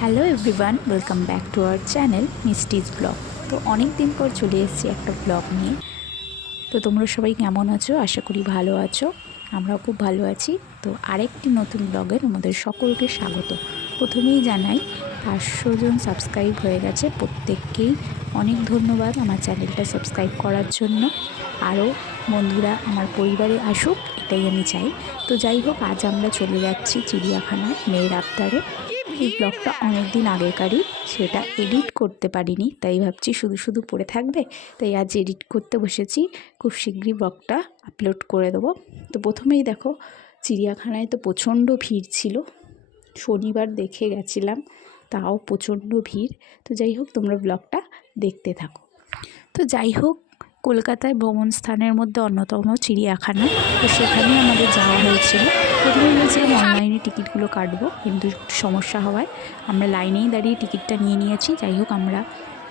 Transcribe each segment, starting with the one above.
Hello everyone welcome back to our channel Misty's blog তো অনেক দিন পর চলে এসেছি একটা ব্লগ নিয়ে। তো তোমরা সবাই কেমন আছো? আশা করি ভালো আছো। আমরাও খুব ভালো আছি। তো আরেকটি নতুন ব্লগের আমাদের সকলকে স্বাগত। প্রথমেই জানাই, পাঁচশো জন সাবস্ক্রাইব হয়ে গেছে। প্রত্যেককেই অনেক ধন্যবাদ আমার চ্যানেলটা সাবস্ক্রাইব করার জন্য। আরও বন্ধুরা আমার পরিবারে আসুক, এটাই আমি চাই। তো যাই হোক, আজ আমরা চলে যাচ্ছি চিড়িয়াখানায় মেয়ের আবদারে। এই ব্লগটা অনেক দিন আগেকারই সেটা এডিট করতে পারিনি, তাই ভাবছি শুধু শুধু পড়ে থাকবে, তাই আজ এডিট করতে বসেছি, খুব শীঘ্রই ব্লগটা আপলোড করে দেবো। তো প্রথমেই দেখো, চিড়িয়াখানায় তো প্রচণ্ড ভিড় ছিল, শনিবার দেখে গেছিলাম, তাও প্রচণ্ড ভিড়, তো যাই হোক তোমরা ব্লগটা দেখতে থাকো। তো যাই হোক, কলকাতায় ভ্রমণ স্থানের মধ্যে অন্যতম চিড়িয়াখানা, তো সেখানে আমাদের যাওয়া হয়েছিল। প্রথমে টিকিটগুলো কাটবো, কিন্তু সমস্যা হওয়ায়। আমরা লাইনেই দাঁড়িয়ে টিকিটটা নিয়ে নিয়েছি। যাই হোক, আমরা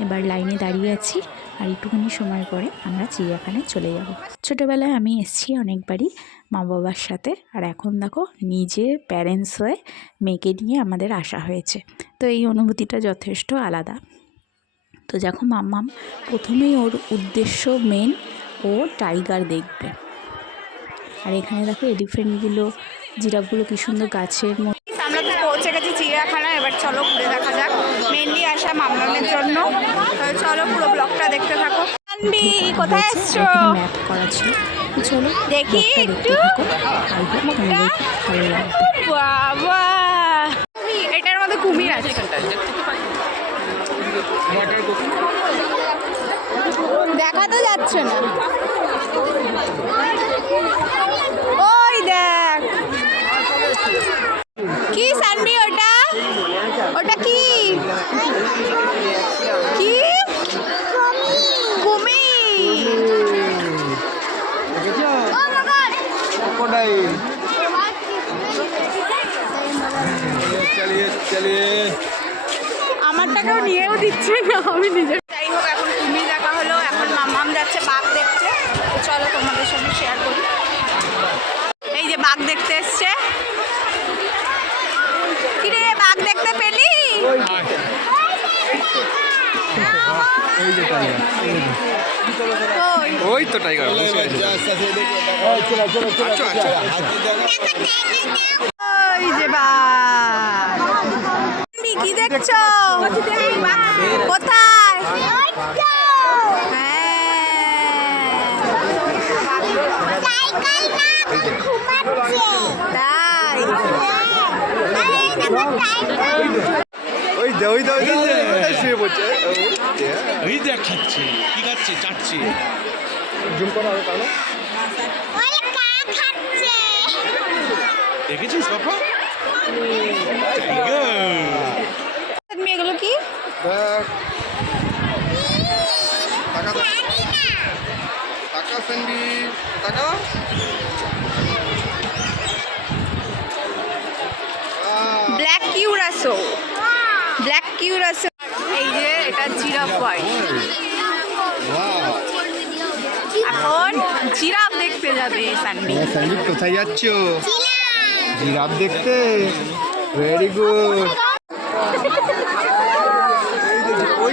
এবার লাইনে দাঁড়িয়ে আছি। আর একটুখানি সময় পরে আমরা চিড়িয়াখানায় চলে যাব। ছোটোবেলায় আমি এসেছি অনেকবারই মা বাবার সাথে। আর এখন দেখো নিজে প্যারেন্টস হয়ে মেয়েকে নিয়ে আমাদের আসা হয়েছে। তো এই অনুভূতিটা যথেষ্ট আলাদা। তো যখন মাম্মাম, প্রথমেই ওর উদ্দেশ্য মেন ও টাইগার দেখবে। আর এখানে দেখো এলিফেন্টগুলো জিরাফগুলো কি সুন্দর গাছের মধ্যে আমরা তো পৌঁছে গেছি চিড়িয়াখানা এবার চলো ঘুরে দেখা যাক। মেনলি আসা মামলামের জন্য। চলো পুরো ব্লগটা দেখতে থাকো। কোথায় এসছো? ম্যাপ করা ছিল। চলো দেখি একটু। বাবা। এটার মধ্যে কুমির আছে। দেখা তো যাচ্ছে না। ওই দেখ কি সানডি ওটা? ওটা কি? কি? কুমির oh চালিয়ে নিয়েও দিচ্ছে না আমি নিজের যাই হোক এখন তুমি দেখা হলো এখন মামাম যাচ্ছে বাঘ দেখছে। চলো তোমাদের সঙ্গে শেয়ার করি। ওই যে টাইগার ওই ওই তো টাইগার বসে আছে। আচ্ছা, আচ্ছা। ওই যে তুমি কি দেখছ? কোথায়? হ্যাঁ। তাই। ওই দে ওই ওই ওই কোথায় শুয়ে পড়ছে এই দেখ খাচ্ছে কি খাচ্ছে চাটছে জুম করো আরও টানো দেখেছিস বাবা তুমি এগুলো কি টাকা টাকা সেন্ডি টাকা ব্ল্যাক কিউরাসো ব্ল্যাক আছে। এই যে এটা জিরাফ হোয়াইট এখন জিরাফ দেখতে যাবে সানডি সঞ্জীব কোথায় যাচ্ছ? জিরাফ দেখতে? ভেরি গুড ওই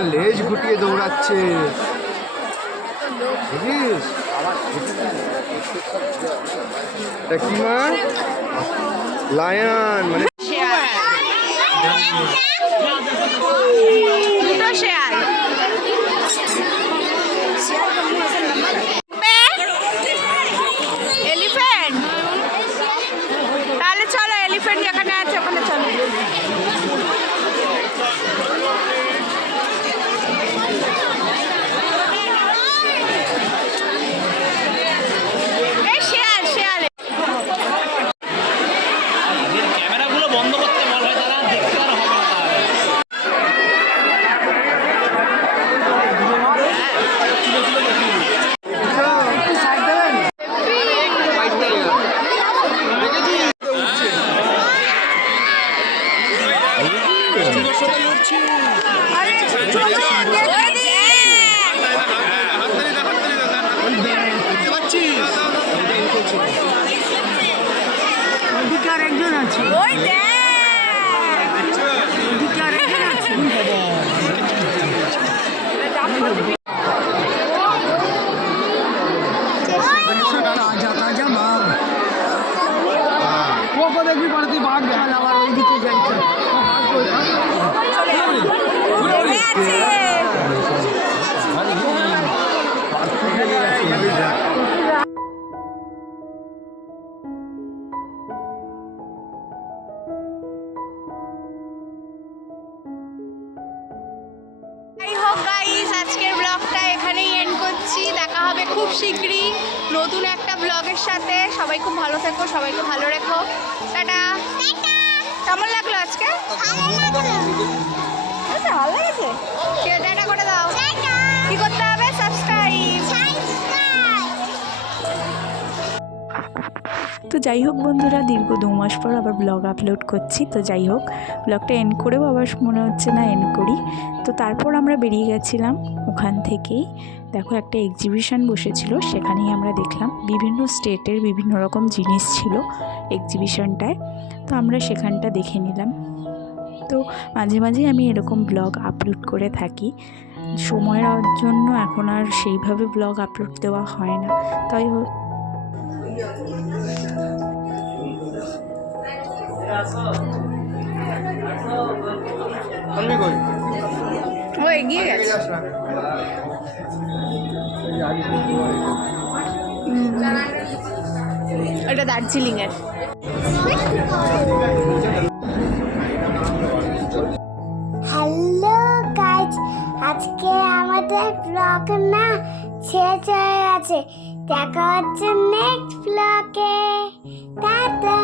লায়ন লেজ ঘুটিয়ে দৌড়াচ্ছে। বুঝিস কি মা? লায়ন মানে শেয়ার দুটো শেয়াল এলিফ্যান্ট তাহলে চলো এলিফ্যান্ট যেখানে আছে ওখানে চলো এই শিয়াল শিয়াল ক্যামেরাগুলো বন্ধ করতে বলা হয় তারা দেখতে আর হবে না তাহলে। ওই দেখ তাজা তাজা বাঘ কোকো দেখবি পরে তুই বাঘ দেখাল আবার ওইদিকে যাইছে খুব শীঘ্রই নতুন একটা ব্লগের সাথে। সবাই খুব ভালো থেকো সবাইকে ভালো রেখো। টাটা। কেমন লাগল আজকে? ভালো লেগেছে। কেউ টাটা করে দাও। কি করতে তো যাই হোক বন্ধুরা, দীর্ঘ দু মাস পর আবার ব্লগ আপলোড করছি। তো যাই হোক ব্লগটা এন্ড করেও আবার মনে হচ্ছে না এন্ড করি। তো তারপর আমরা বেরিয়ে গেছিলাম ওখান থেকেই। দেখো একটা এক্সিবিশন বসেছিল, সেখানেই আমরা দেখলাম বিভিন্ন স্টেটের বিভিন্ন রকম জিনিস ছিল এক্সিবিশনটায় তো আমরা সেখানটা দেখে নিলাম। তো মাঝে মাঝে আমি এরকম ব্লগ আপলোড করে থাকি। সময়ের জন্য এখন আর সেইভাবে ব্লগ আপলোড দেওয়া হয় না। তাই ও এগিয়ে গেছে। এটা দার্জিলিং এর হ্যালো গাইজ আজকে আমাদের ব্লগ না শেষ হয়ে গেছে। দেখা হচ্ছে নেক্সট ব্লগে টাটা